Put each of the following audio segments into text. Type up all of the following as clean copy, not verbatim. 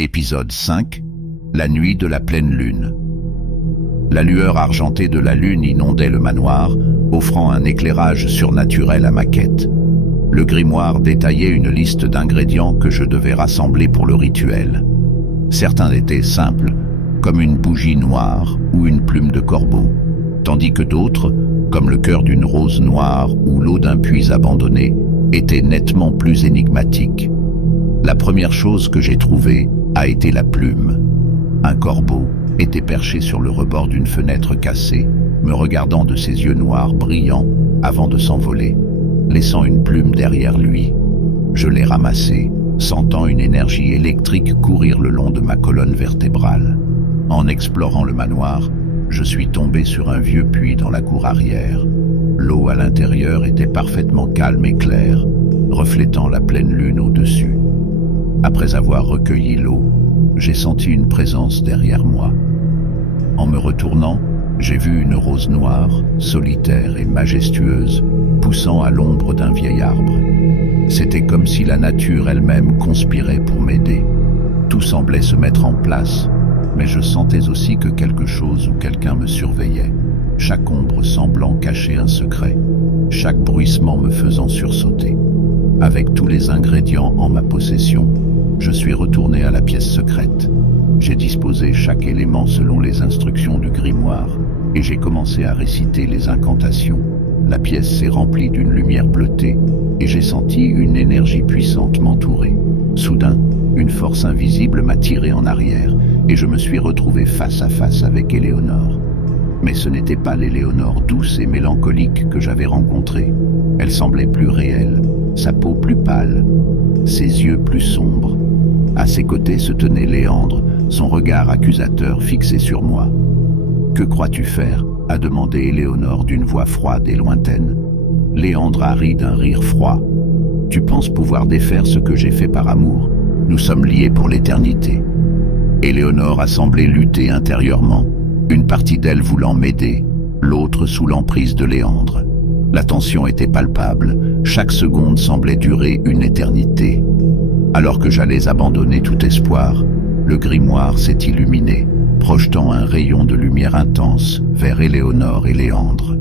Épisode 5. La nuit de la pleine lune. La lueur argentée de la lune inondait le manoir, offrant un éclairage surnaturel à ma quête. Le grimoire détaillait une liste d'ingrédients que je devais rassembler pour le rituel. Certains étaient simples, comme une bougie noire ou une plume de corbeau, tandis que d'autres, comme le cœur d'une rose noire ou l'eau d'un puits abandonné, étaient nettement plus énigmatiques. La première chose que j'ai trouvée a été la plume. Un corbeau était perché sur le rebord d'une fenêtre cassée, me regardant de ses yeux noirs brillants avant de s'envoler, laissant une plume derrière lui. Je l'ai ramassée, sentant une énergie électrique courir le long de ma colonne vertébrale. En explorant le manoir, je suis tombé sur un vieux puits dans la cour arrière. L'eau à l'intérieur était parfaitement calme et claire, reflétant la pleine lune au-dessus. Après avoir recueilli l'eau, j'ai senti une présence derrière moi. En me retournant, j'ai vu une rose noire, solitaire et majestueuse, poussant à l'ombre d'un vieil arbre. C'était comme si la nature elle-même conspirait pour m'aider. Tout semblait se mettre en place, mais je sentais aussi que quelque chose ou quelqu'un me surveillait, chaque ombre semblant cacher un secret, chaque bruissement me faisant sursauter. Avec tous les ingrédients en ma possession, je suis retourné à la pièce secrète. J'ai disposé chaque élément selon les instructions du grimoire et j'ai commencé à réciter les incantations. La pièce s'est remplie d'une lumière bleutée et j'ai senti une énergie puissante m'entourer. Soudain, une force invisible m'a tiré en arrière et je me suis retrouvé face à face avec Éléonore. Mais ce n'était pas l'Éléonore douce et mélancolique que j'avais rencontrée. Elle semblait plus réelle, sa peau plus pâle, ses yeux plus sombres. À ses côtés se tenait Léandre, son regard accusateur fixé sur moi. « Que crois-tu faire ?» a demandé Éléonore d'une voix froide et lointaine. Léandre a ri d'un rire froid. « Tu penses pouvoir défaire ce que j'ai fait par amour? Nous sommes liés pour l'éternité. » Éléonore a semblé lutter intérieurement, une partie d'elle voulant m'aider, l'autre sous l'emprise de Léandre. La tension était palpable, chaque seconde semblait durer une éternité. Alors que j'allais abandonner tout espoir, le grimoire s'est illuminé, projetant un rayon de lumière intense vers Éléonore et Léandre.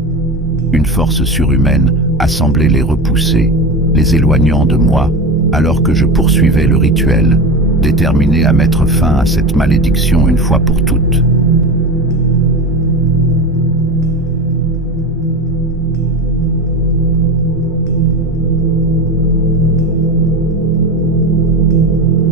Une force surhumaine a semblé les repousser, les éloignant de moi, alors que je poursuivais le rituel, déterminé à mettre fin à cette malédiction une fois pour toutes.